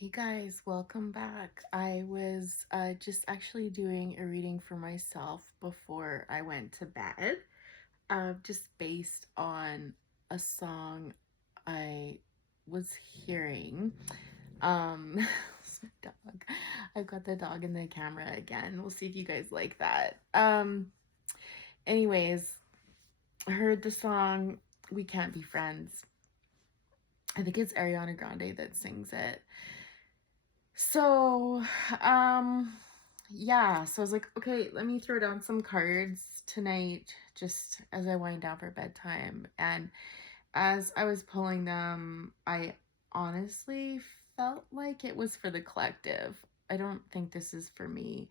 Hey guys, welcome back. I was just actually doing a reading for myself before I went to bed, just based on a song I was hearing. It's my dog. I've got the dog in the camera again. We'll see if you guys like that. Anyways, I heard the song We Can't Be Friends. I think it's Ariana Grande that sings it. So, um, yeah, so I was like, okay, let me throw down some cards tonight just as I wind down for bedtime. And as I was pulling them, I honestly felt like it was for the collective. I don't think this is for me.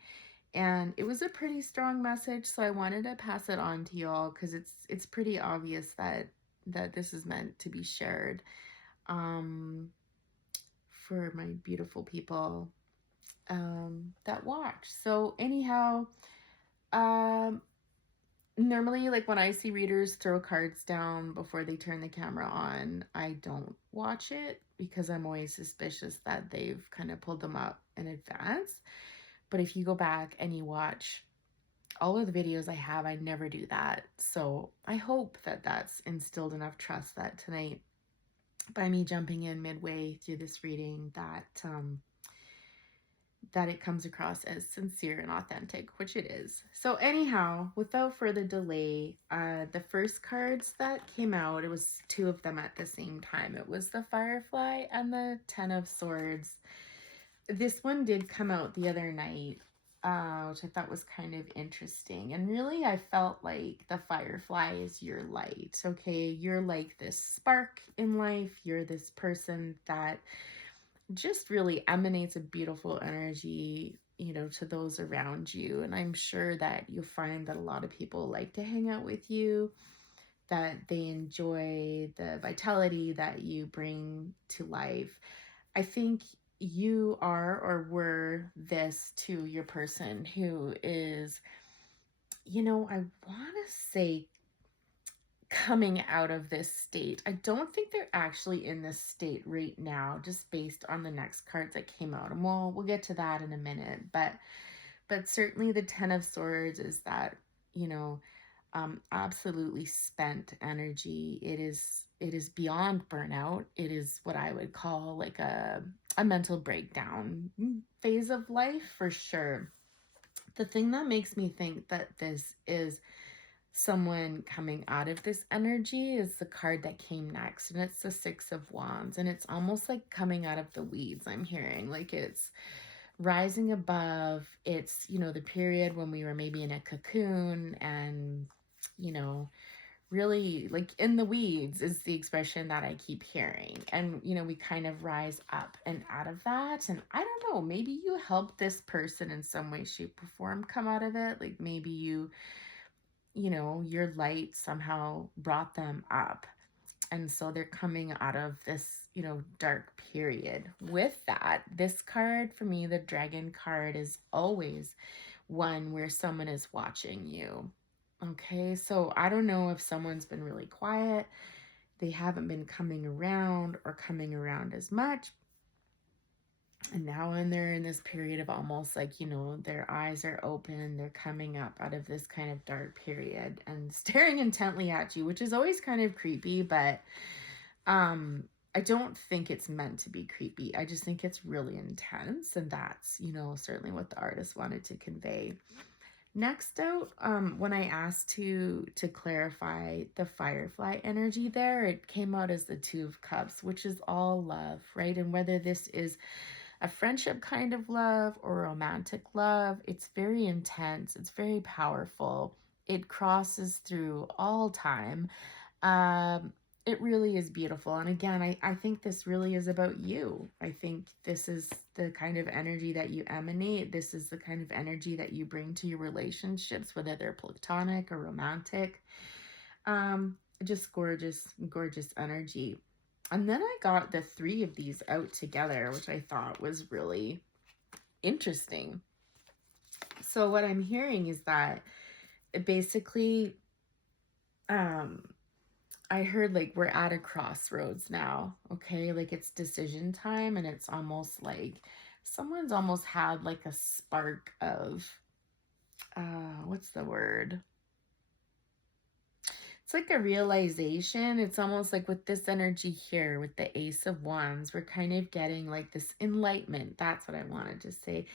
And it was a pretty strong message, so I wanted to pass it on to y'all because it's pretty obvious that this is meant to be shared. Um for my beautiful people that watch. So anyhow, um, normally like when I see readers throw cards down before they turn the camera on, I don't watch it because I'm always suspicious that they've kind of pulled them up in advance. But if you go back and you watch all of the videos I have, I never do that. So I hope that that's instilled enough trust that tonight, by me jumping in midway through this reading, that it comes across as sincere and authentic, which it is. So anyhow, without further delay, the first cards that came out, it was two of them at the same time. It was the Firefly and the Ten of Swords. This one did come out the other night, which I thought was kind of interesting. And really, I felt like the Firefly is your light, okay? You're like this spark in life. You're this person that just really emanates a beautiful energy, to those around you. And I'm sure that you'll find that a lot of people like to hang out with you, that they enjoy the vitality that you bring to life. I think you are or were this to your person who is, I want to say coming out of this state. I don't think they're actually in this state right now, just based on the next cards that came out. And we'll get to that in a minute. But certainly the Ten of Swords is that, you know, absolutely spent energy. It is beyond burnout. It is what I would call like a mental breakdown phase of life for sure. The thing that makes me think that this is someone coming out of this energy is the card that came next, and it's the Six of Wands, and it's almost like coming out of the weeds. I'm hearing like it's rising above. It's, the period when we were maybe in a cocoon and, you know really like in the weeds is the expression that I keep hearing. And, we kind of rise up and out of that. And I don't know, maybe you help this person in some way, shape, or form come out of it. Like maybe your light somehow brought them up. And so they're coming out of this, dark period. With that, this card for me, the dragon card, is always one where someone is watching you. Okay, so I don't know if someone's been really quiet, they haven't been coming around or coming around as much, and now when they're in this period of almost like, their eyes are open, they're coming up out of this kind of dark period and staring intently at you, which is always kind of creepy, but um I don't think it's meant to be creepy. I just think it's really intense, and that's, certainly what the artist wanted to convey. Next out, when I asked to clarify the firefly energy there, it came out as the Two of Cups, which is all love, right? And whether this is a friendship kind of love or romantic love, it's very intense, it's very powerful, it crosses through all time. um it really is beautiful. And again, I think this really is about you. I think this is the kind of energy that you emanate. This is the kind of energy that you bring to your relationships, whether they're platonic or romantic. Just gorgeous, gorgeous energy. And then I got the three of these out together, which I thought was really interesting. So what I'm hearing is that basically, um, I heard like we're at a crossroads now, okay? Like it's decision time, and it's almost like someone's almost had like a spark of what's the word? It's like a realization. It's almost like with this energy here, with the Ace of Wands, we're kind of getting like this enlightenment. That's what I wanted to say.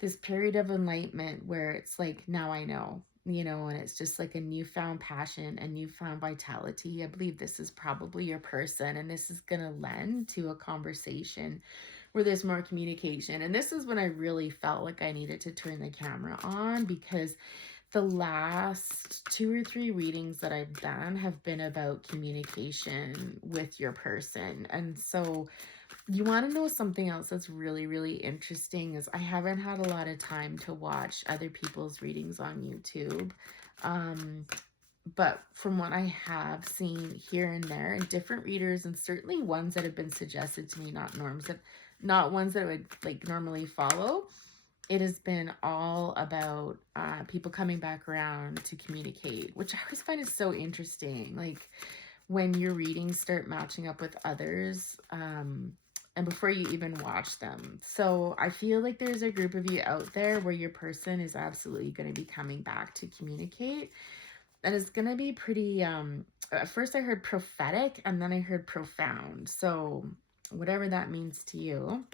This period of enlightenment where it's like, now I know, you know, and it's just like a newfound passion, a newfound vitality. I believe this is probably your person, and this is going to lend to a conversation where there's more communication. And this is when I really felt like I needed to turn the camera on, because the last 2 or 3 readings that I've done have been about communication with your person. And so you want to know something else that's really, really interesting is I haven't had a lot of time to watch other people's readings on YouTube. But from what I have seen here and there, and different readers, and certainly ones that have been suggested to me, not ones that I would like normally follow, it has been all about people coming back around to communicate, which I always find is so interesting. Like when your readings start matching up with others, and before you even watch them. So I feel like there's a group of you out there where your person is absolutely going to be coming back to communicate. And it's going to be pretty, at first I heard prophetic, and then I heard profound. So whatever that means to you.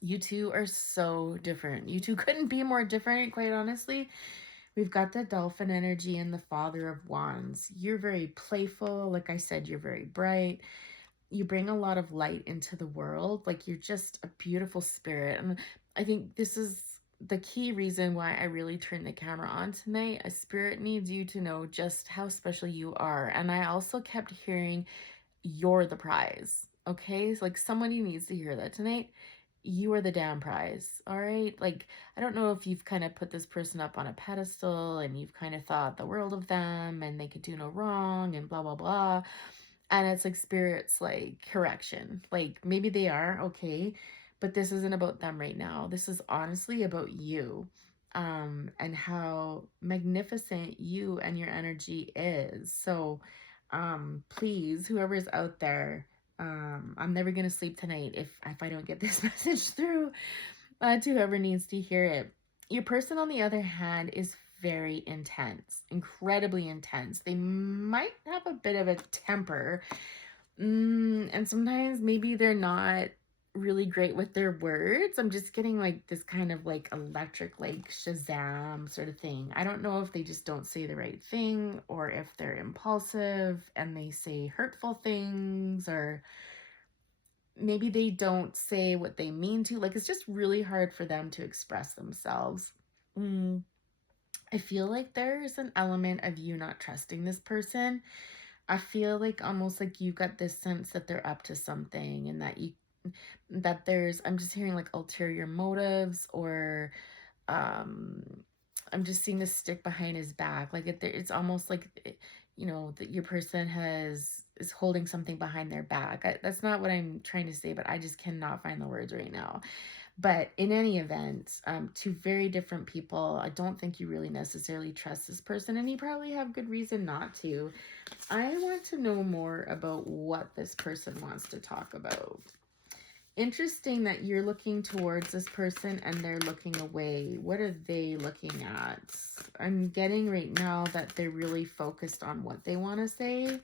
You two are so different. You two couldn't be more different, quite honestly. We've got the dolphin energy and the Father of Wands. You're very playful. Like I said, you're very bright. You bring a lot of light into the world. Like you're just a beautiful spirit. And I think this is the key reason why I really turned the camera on tonight. A spirit needs you to know just how special you are. And I also kept hearing, you're the prize. Okay? So like somebody needs to hear that tonight. You are the damn prize. All right? Like, I don't know if you've kind of put this person up on a pedestal and you've kind of thought the world of them and they could do no wrong and blah, blah, blah. And it's like spirits like correction. Like maybe they are okay, but this isn't about them right now. This is honestly about you. And how magnificent you and your energy is. So please, whoever's out there, I'm never gonna sleep tonight if I don't get this message through to whoever needs to hear it. Your person, on the other hand, is very intense, incredibly intense. They might have a bit of a temper, and sometimes maybe they're not really great with their words. I'm just getting like this kind of like electric, like Shazam sort of thing. I don't know if they just don't say the right thing, or if they're impulsive and they say hurtful things, or maybe they don't say what they mean to. Like it's just really hard for them to express themselves. Mm, I feel like there's an element of you not trusting this person. I feel like almost like you got this sense that they're up to something, and that there's, I'm just hearing like ulterior motives, or um I'm just seeing this stick behind his back. Like it's almost like, you know, that your person is holding something behind their back. That's not what I'm trying to say, but I just cannot find the words right now. But in any event, two very different people. I don't think you really necessarily trust this person, and you probably have good reason not to. I want to know more about what this person wants to talk about. Interesting that you're looking towards this person and they're looking away. What are they looking at? I'm getting right now that they're really focused on what they want to say.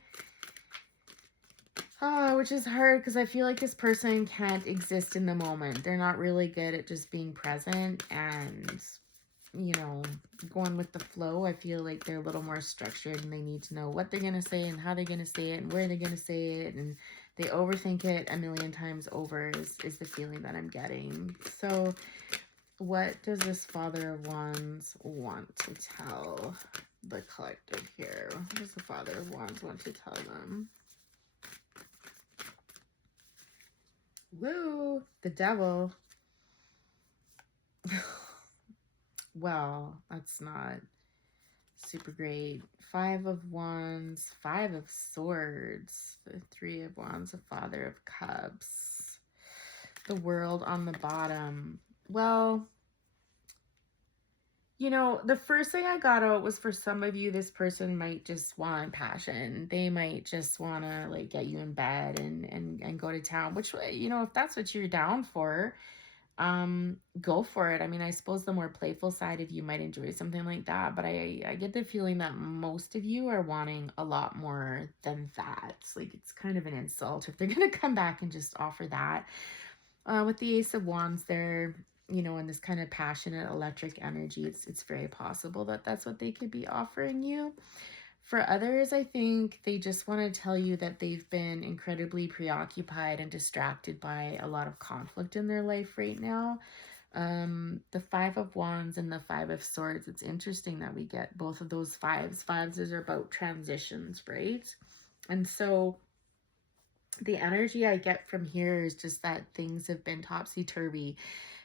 Which is hard because I feel like this person can't exist in the moment. They're not really good at just being present and, you know, going with the flow. I feel like they're a little more structured, and they need to know what they're going to say and how they're going to say it and where they're going to say it. And they overthink it a million times over is the feeling that I'm getting. So what does this Father of Wands want to tell the collective here? What does the Father of Wands want to tell them? Woo! The Devil. Well, that's not super great. 5 of Wands, 5 of Swords, the 3 of Wands, the Father of Cups, the World on the bottom. Well, The first thing I got out was, for some of you, this person might just want passion. They might just want to like get you in bed and go to town, which, if that's what you're down for, go for it. I mean, I suppose the more playful side of you might enjoy something like that, but I get the feeling that most of you are wanting a lot more than that. Like, it's kind of an insult if they're going to come back and just offer that. With the Ace of Wands there, and this kind of passionate electric energy, it's very possible that that's what they could be offering you. For others, I think they just want to tell you that they've been incredibly preoccupied and distracted by a lot of conflict in their life right now. The Five of Wands and the Five of Swords, it's interesting that we get both of those fives. Fives are about transitions, right? And so the energy I get from here is just that things have been topsy-turvy.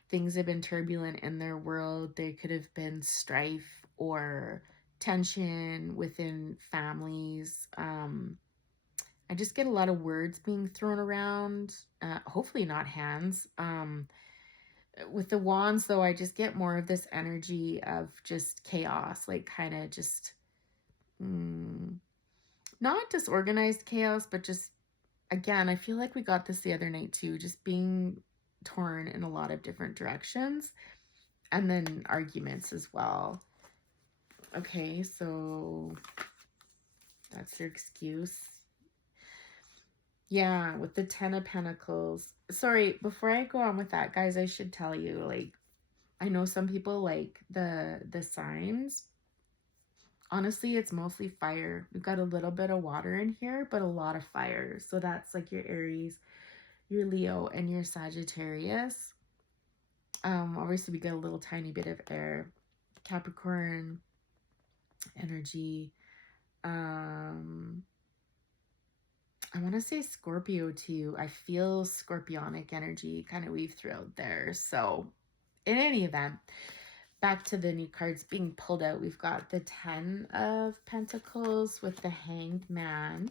Things have been turbulent in their world. There could have been strife or tension within families. I just get a lot of words being thrown around, hopefully not hands. With the wands, though, I just get more of this energy of just chaos, like kind of just not disorganized chaos, but just, again, I feel like we got this the other night too, just being torn in a lot of different directions, and then arguments as well. Okay, so that's your excuse. Yeah, with the Ten of Pentacles. Sorry, before I go on with that, guys, I should tell you, like, I know some people like the signs. Honestly, it's mostly fire. We've got a little bit of water in here, but a lot of fire. So that's like your Aries, your Leo, and your Sagittarius. Obviously we get a little tiny bit of air. Capricorn energy. I want to say Scorpio too. I feel scorpionic energy kind of weave throughout there. So in any event, back to the new cards being pulled out. We've got the Ten of Pentacles with the Hanged Man.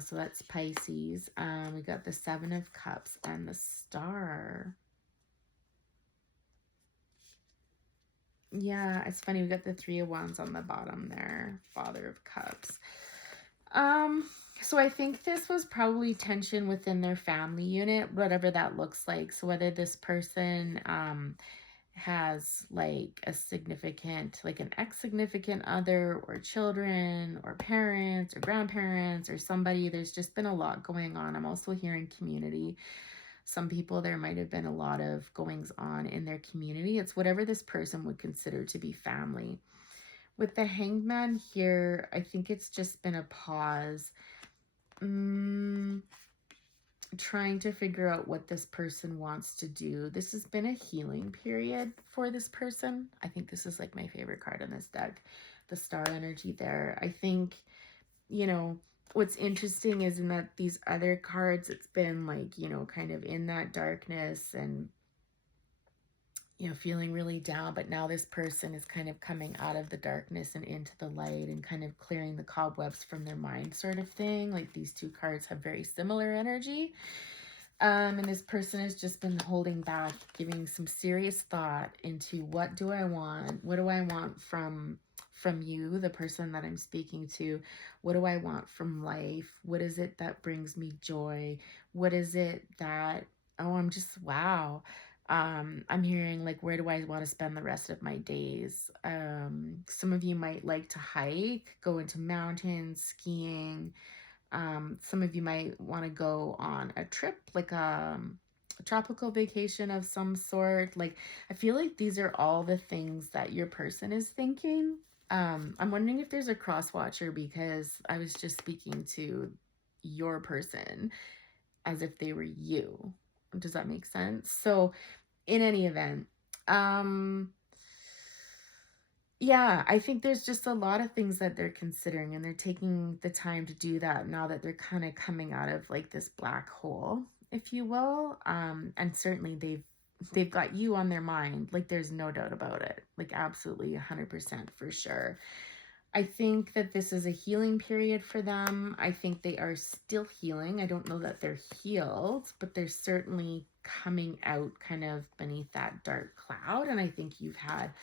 So that's Pisces. We got the Seven of Cups and the Star. Yeah, it's funny. We got the Three of Wands on the bottom there. Father of Cups. So I think this was probably tension within their family unit, whatever that looks like. So whether this person has like a significant, like an ex-significant other, or children, or parents, or grandparents, or somebody, there's just been a lot going on. I'm also hearing community. Some people, there might have been a lot of goings on in their community. It's whatever this person would consider to be family. With the Hanged Man here, I think it's just been a pause. Trying to figure out what this person wants to do. This has been a healing period for this person. I think this is like my favorite card in this deck. The Star energy there. I think, what's interesting is in that these other cards, it's been like, kind of in that darkness and feeling really down, but now this person is kind of coming out of the darkness and into the light and kind of clearing the cobwebs from their mind, sort of thing. Like, these two cards have very similar energy. And this person has just been holding back, giving some serious thought into what do I want? What do I want from you, the person that I'm speaking to? What do I want from life? What is it that brings me joy? What is it that, I'm just, wow. I'm hearing like, where do I want to spend the rest of my days? Some of you might like to hike, go into mountains, skiing. Some of you might want to go on a trip, like a tropical vacation of some sort. Like, I feel like these are all the things that your person is thinking. I'm wondering if there's a cross watcher, because I was just speaking to your person as if they were you. Does that make sense? So in any event, yeah, I think there's just a lot of things that they're considering, and they're taking the time to do that now that they're kind of coming out of like this black hole, if you will. And certainly they've got you on their mind. Like, there's no doubt about it. Like, absolutely 100% for sure. I think that this is a healing period for them. I think they are still healing. I don't know that they're healed, but they're certainly coming out kind of beneath that dark cloud. And I think you've had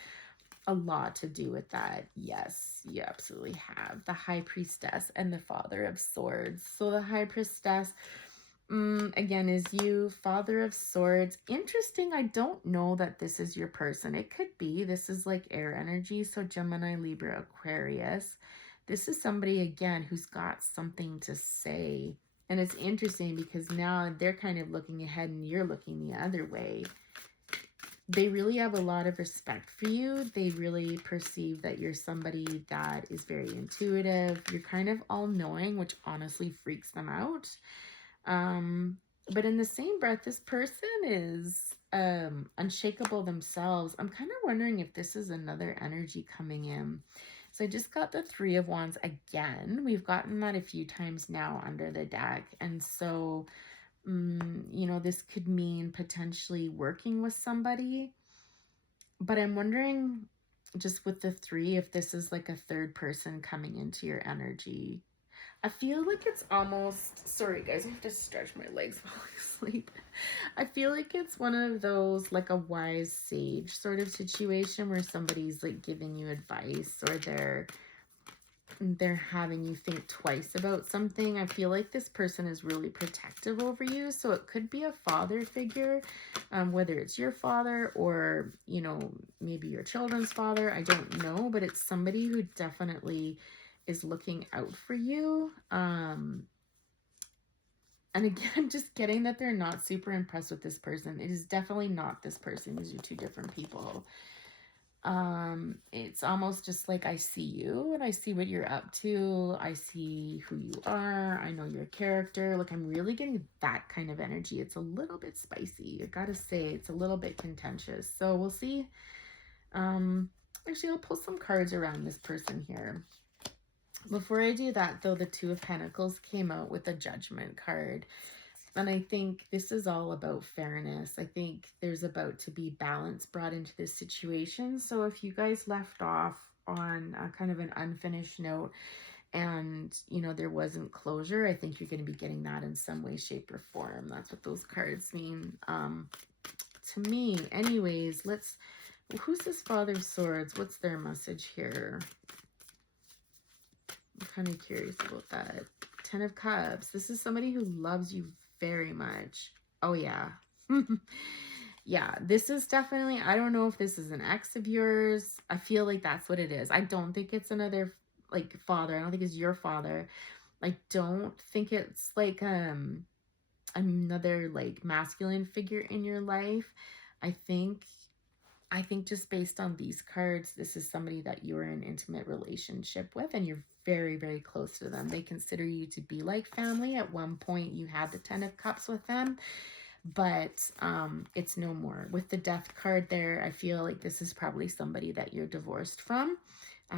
a lot to do with that. Yes, you absolutely have. The High Priestess and the Father of Swords. So the High Priestess, again, is you. Father of Swords. Interesting. I don't know that this is your person. It could be. This is like air energy. So Gemini, Libra, Aquarius. This is somebody, again, who's got something to say. And it's interesting because now they're kind of looking ahead and you're looking the other way. They really have a lot of respect for you. They really perceive that you're somebody that is very intuitive. You're kind of all-knowing, which honestly freaks them out. But in the same breath, this person is unshakable themselves. I'm kind of wondering if this is another energy coming in. So I just got the Three of Wands again. We've gotten that a few times now under the deck. And so this could mean potentially working with somebody, but I'm wondering just with the three, if this is like a third person coming into your energy. I feel like it's almost, sorry guys, I have to stretch my legs while I sleep. I feel like it's one of those like a wise sage sort of situation where somebody's like giving you advice, or they're having you think twice about something. I feel like this person is really protective over you. So it could be a father figure, whether it's your father or, maybe your children's father. I don't know, but it's somebody who definitely is looking out for you. And again, I'm just getting that they're not super impressed with this person. It is definitely not this person. These are two different people. It's almost just like I see you and I see what you're up to. I see who you are. I know your character. Like, I'm really getting that kind of energy. It's a little bit spicy. I gotta say, it's a little bit contentious. So we'll see. Actually, I'll pull some cards around this person here. Before I do that, though, the Two of Pentacles came out with a Judgment card. And I think this is all about fairness. I think there's about to be balance brought into this situation. So if you guys left off on a kind of an unfinished note and, there wasn't closure, I think you're going to be getting that in some way, shape, or form. That's what those cards mean to me. Anyways, who's this Father of Swords? What's their message here? I'm kind of curious about that. Ten of Cups. This is somebody who loves you very much. Oh, yeah. Yeah, this is definitely, I don't know if this is an ex of yours. I feel like that's what it is. I don't think it's another, like, father. I don't think it's your father. I don't think it's, like, another, like, masculine figure in your life. I think just based on these cards, this is somebody that you're in an intimate relationship with and you're very, very close to them. They consider you to be like family. At one point, you had the Ten of Cups with them, but it's no more. With the Death card there, I feel like this is probably somebody that you're divorced from.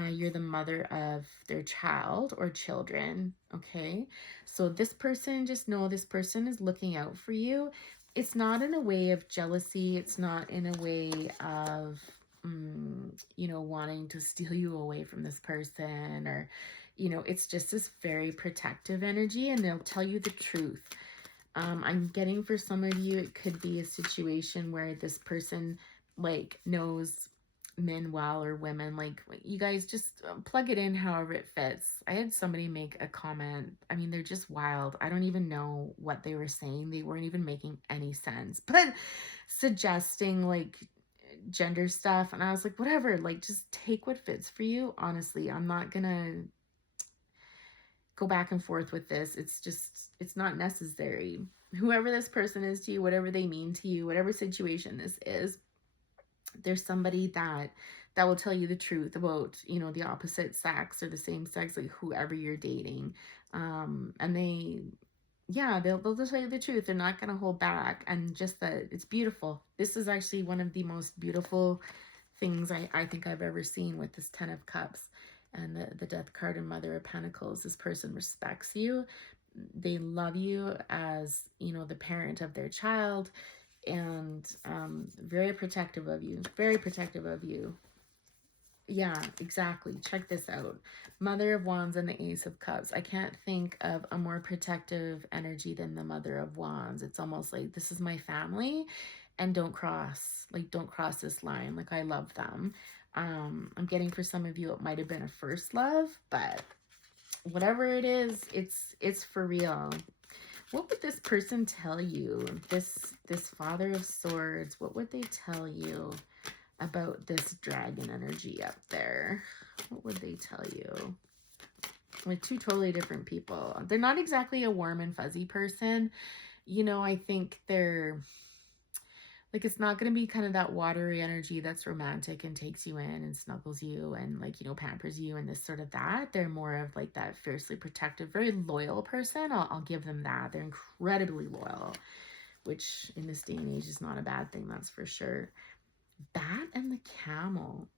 You're the mother of their child or children, okay? So this person, just know this person is looking out for you. It's not in a way of jealousy. It's not in a way of, wanting to steal you away from this person, or, it's just this very protective energy, and they'll tell you the truth. I'm getting for some of you, it could be a situation where this person, like, knows men well, or women. Like, you guys just plug it in however it fits. I had somebody make a comment. I mean, they're just wild. I don't even know what they were saying. They weren't even making any sense, but suggesting like gender stuff. And I was like, whatever, like, just take what fits for you. Honestly, I'm not gonna go back and forth with this. It's not necessary. Whoever this person is to you, whatever they mean to you, whatever situation this is, there's somebody that will tell you the truth about, the opposite sex or the same sex, like whoever you're dating. And they'll just tell you the truth. They're not going to hold back. And just that, it's beautiful. This is actually one of the most beautiful things I think I've ever seen with this Ten of Cups and the Death card and Mother of Pentacles. This person respects you. They love you as, the parent of their child, and very protective of you. Very protective of you. Yeah, exactly. Check this out. Mother of Wands and the Ace of Cups. I can't think of a more protective energy than the Mother of Wands. It's almost like, this is my family, and don't cross this line. Like, I love them. I'm getting for some of you, it might have been a first love, but whatever it is, it's for real. What would this person tell you? This Father of Swords, what would they tell you about this dragon energy up there? What would they tell you? Like two totally different people. They're not exactly a warm and fuzzy person. You know, I think they're like, it's not going to be kind of that watery energy that's romantic and takes you in and snuggles you and, like, you know, pampers you and this sort of that. They're more of like that fiercely protective, very loyal person. I'll give them that. They're incredibly loyal, which in this day and age is not a bad thing, that's for sure. That and the camel.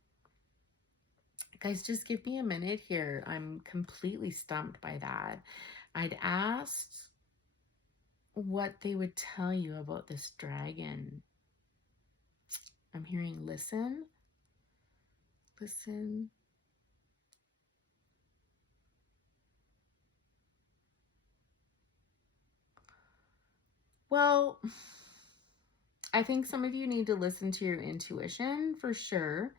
Guys, just give me a minute here. I'm completely stumped by that. I'd asked what they would tell you about this dragon. I'm hearing listen. Listen. Well, I think some of you need to listen to your intuition for sure.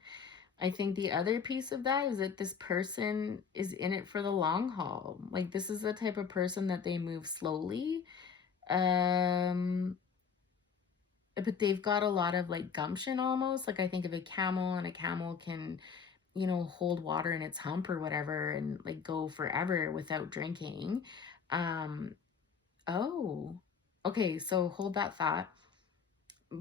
I think the other piece of that is that this person is in it for the long haul. Like, this is the type of person that they move slowly. But they've got a lot of like gumption almost. Like, I think of a camel, and a camel can, you know, hold water in its hump or whatever and like go forever without drinking. Um, oh, okay. So hold that thought.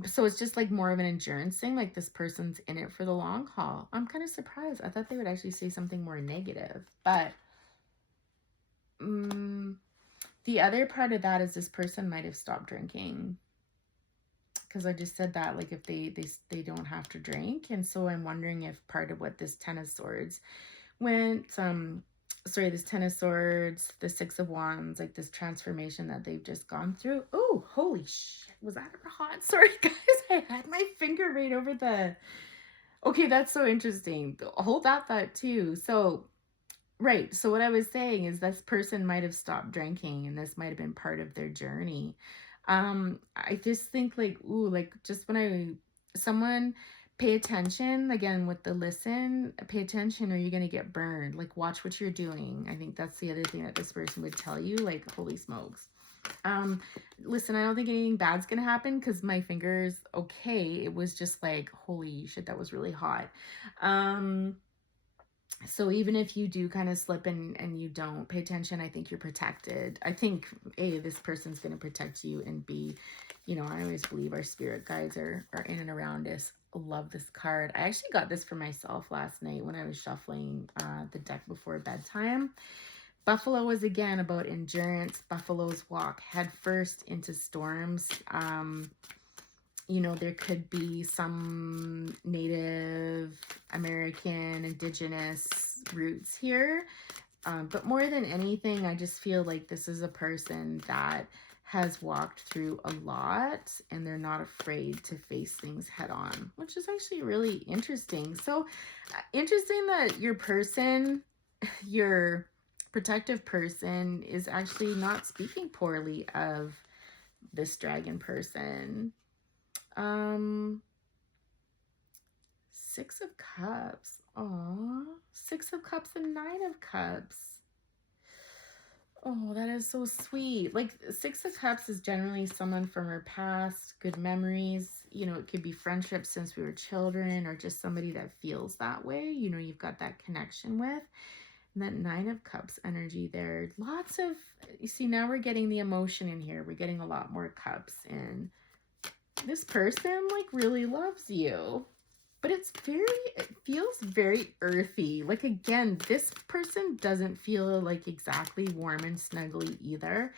So it's just like more of an endurance thing. Like, this person's in it for the long haul. I'm kind of surprised. I thought they would actually say something more negative. But the other part of that is this person might have stopped drinking. Because I just said that, like, if they don't have to drink. And so I'm wondering if part of what this Ten of Swords went, this Ten of Swords, the Six of Wands, like this transformation that they've just gone through. Oh, holy shit. Was that hot? Sorry, guys. I had my finger right over the... Okay, that's so interesting. Hold that thought too. So, right. So what I was saying is this person might have stopped drinking, and this might have been part of their journey. I just think like, ooh, like just when someone pay attention again with the listen, pay attention or you're going to get burned. Like, watch what you're doing. I think that's the other thing that this person would tell you, like, holy smokes. Listen, I don't think anything bad's going to happen because my finger's okay. It was just like, holy shit, that was really hot. So even if you do kind of slip and you don't pay attention, I think you're protected. I think, A, this person's going to protect you, and B, you know, I always believe our spirit guides are in and around us. Love this card. I actually got this for myself last night when I was shuffling the deck before bedtime. Buffalo is again about endurance. Buffaloes walk headfirst into storms. You know, there could be some Native American, indigenous roots here. But more than anything, I just feel like this is a person that has walked through a lot and they're not afraid to face things head on, which is actually really interesting. So interesting that your person, your protective person, is actually not speaking poorly of this dragon person. Six of Cups. Aw, Six of Cups and Nine of Cups. Oh, that is so sweet. Like, Six of Cups is generally someone from our past, good memories. You know, it could be friendship since we were children or just somebody that feels that way. You know, you've got that connection with. And that Nine of Cups energy there. Lots of, you see, now we're getting the emotion in here. We're getting a lot more cups in. This person like really loves you, but it feels very earthy. Like, again, this person doesn't feel like exactly warm and snuggly either.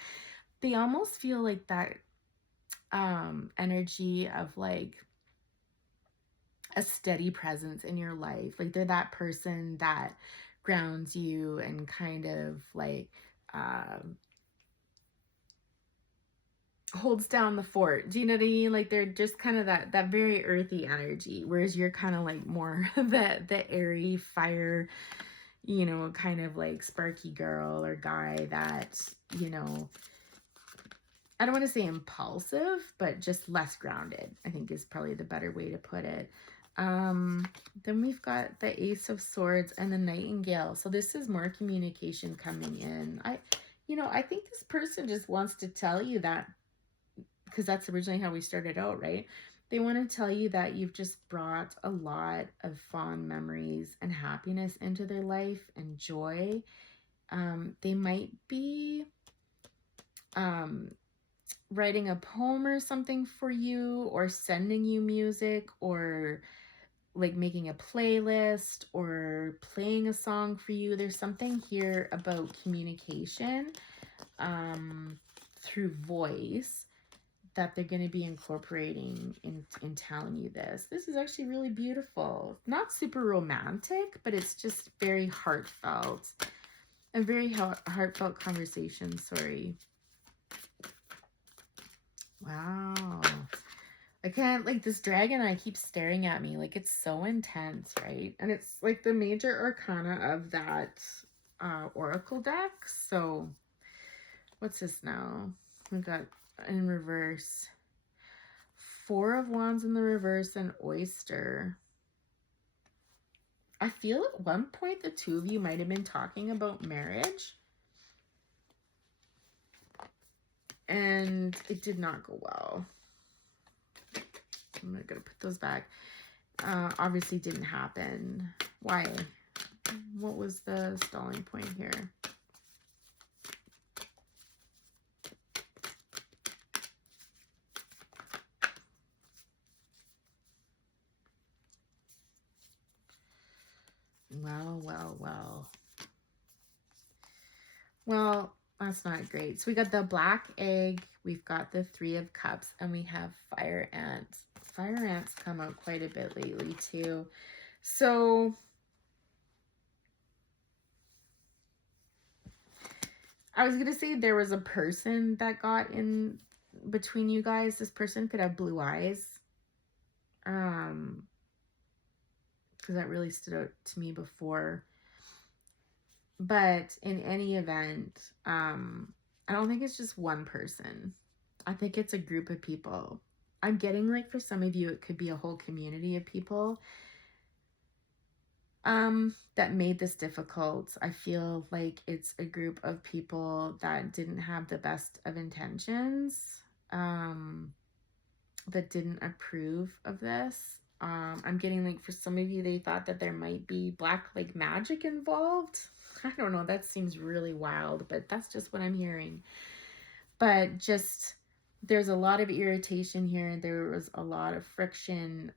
They almost feel like that energy of like a steady presence in your life. Like, they're that person that grounds you and kind of like holds down the fort. Do you know what I mean? Like, they're just kind of that very earthy energy, whereas you're kind of like more the airy fire, you know, kind of like sparky girl or guy that, you know, I don't want to say impulsive, but just less grounded, I think is probably the better way to put it. Then we've got the Ace of Swords and the Nightingale. So this is more communication coming in. I think this person just wants to tell you that, because that's originally how we started out, right? They want to tell you that you've just brought a lot of fond memories and happiness into their life and joy. They might be writing a poem or something for you, or sending you music, or like making a playlist, or playing a song for you. There's something here about communication through voice that they're going to be incorporating in telling you this. This is actually really beautiful. Not super romantic, but it's just very heartfelt. A very heartfelt conversation, sorry. Wow. I can't, like, this dragon eye keeps staring at me. Like, it's so intense, right? And it's like the major arcana of that oracle deck. So what's this now? We got in reverse, 4 of Wands in the reverse, and Oyster. I feel at one point the two of you might have been talking about marriage, and it did not go well. I'm gonna put those back. Obviously didn't happen. Why? What was the stalling point here? Well, that's not great. So we got the Black Egg, we've got the 3 of Cups, and we have Fire Ants. Fire Ants come out quite a bit lately too. So I was going to say there was a person that got in between you guys. This person could have blue eyes. Because that really stood out to me before. But in any event, I don't think it's just one person. I think it's a group of people. I'm getting like for some of you, it could be a whole community of people that made this difficult. I feel like it's a group of people that didn't have the best of intentions, that didn't approve of this. I'm getting like for some of you, they thought that there might be black like magic involved. I don't know, that seems really wild, but that's just what I'm hearing. But just, there's a lot of irritation here. There was a lot of friction.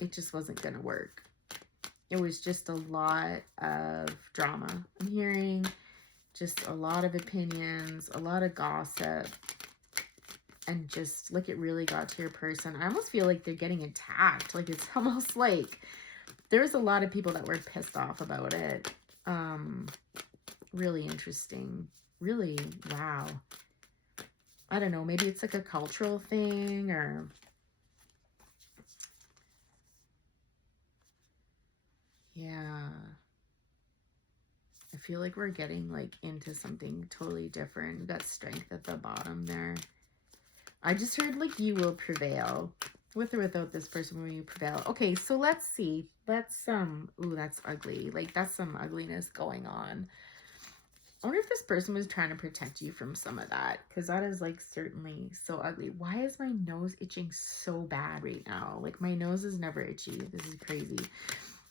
It just wasn't going to work. It was just a lot of drama. I'm hearing just a lot of opinions, a lot of gossip, and just like it really got to your person. I almost feel like they're getting attacked. Like it's almost like there's a lot of people that were pissed off about it. Really interesting. Really, wow. I don't know, maybe it's like a cultural thing, or yeah. I feel like we're getting like into something totally different. We got Strength at the bottom there. I just heard like you will prevail. With or without this person, will you prevail? Okay, so let's see. Let's ooh, that's ugly. Like that's some ugliness going on. I wonder if this person was trying to protect you from some of that, because that is like certainly so ugly. Why is my nose itching so bad right now? Like my nose is never itchy. This is crazy.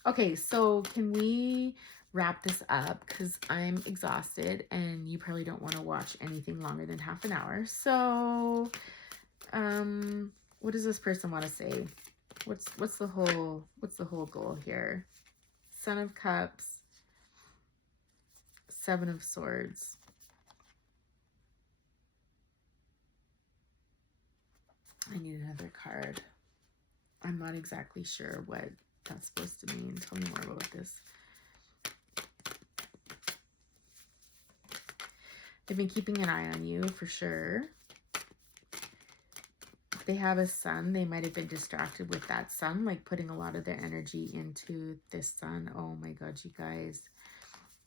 Okay, so can we wrap this up, because I'm exhausted and you probably don't want to watch anything longer than half an hour. So what does this person want to say? What's the whole goal here? Son of Cups, 7 of Swords. I need another card. I'm not exactly sure what that's supposed to mean. Tell me more about this. They've been keeping an eye on you for sure. If they have a son, they might have been distracted with that son, like putting a lot of their energy into this son. Oh my God, you guys.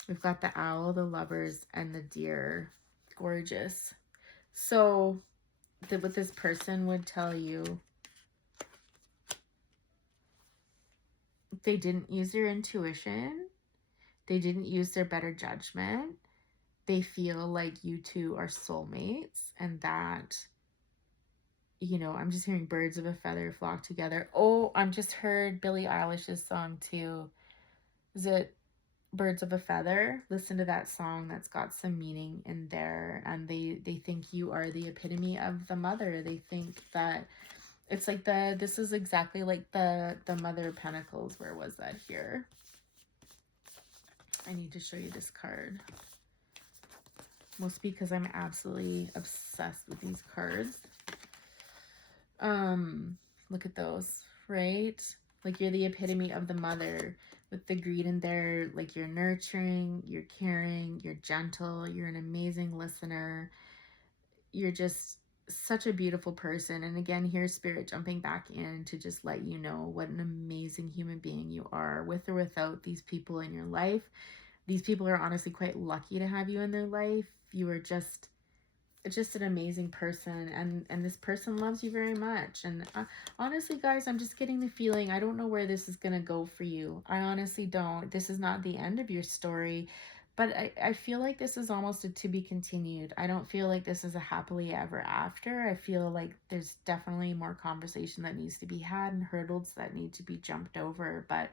We've got the Owl, the Lovers, and the Deer. Gorgeous. So what this person would tell you They didn't use their intuition. They didn't use their better judgment. They feel like you two are soulmates, and that, I'm just hearing birds of a feather flock together. Oh, I'm just heard Billie Eilish's song too. Is it Birds of a Feather? Listen to that song. That's got some meaning in there. And they think you are the epitome of the mother. They think that it's like this is exactly like the Mother of Pentacles. Where was that here? I need to show you this card. Mostly because I'm absolutely obsessed with these cards. Look at those, right? Like you're the epitome of the mother with the greed in there. Like you're nurturing, you're caring, you're gentle, you're an amazing listener. You're just such a beautiful person. And again, here's spirit jumping back in to just let you know what an amazing human being you are, with or without these people in your life. These people are honestly quite lucky to have you in their life. You are just an amazing person, and this person loves you very much. And honestly, guys, I'm just getting the feeling, I don't know where this is gonna go for you. I honestly don't. This is not the end of your story, but I feel like this is almost a to be continued. I don't feel like this is a happily ever after. I feel like there's definitely more conversation that needs to be had and hurdles that need to be jumped over. But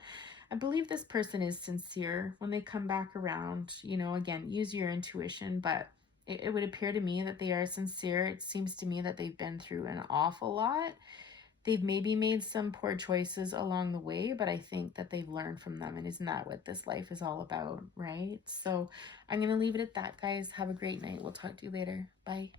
I believe this person is sincere when they come back around. Again, use your intuition, but it would appear to me that they are sincere. It seems to me that they've been through an awful lot. They've maybe made some poor choices along the way, but I think that they've learned from them. And isn't that what this life is all about, right? So I'm going to leave it at that, guys. Have a great night. We'll talk to you later. Bye.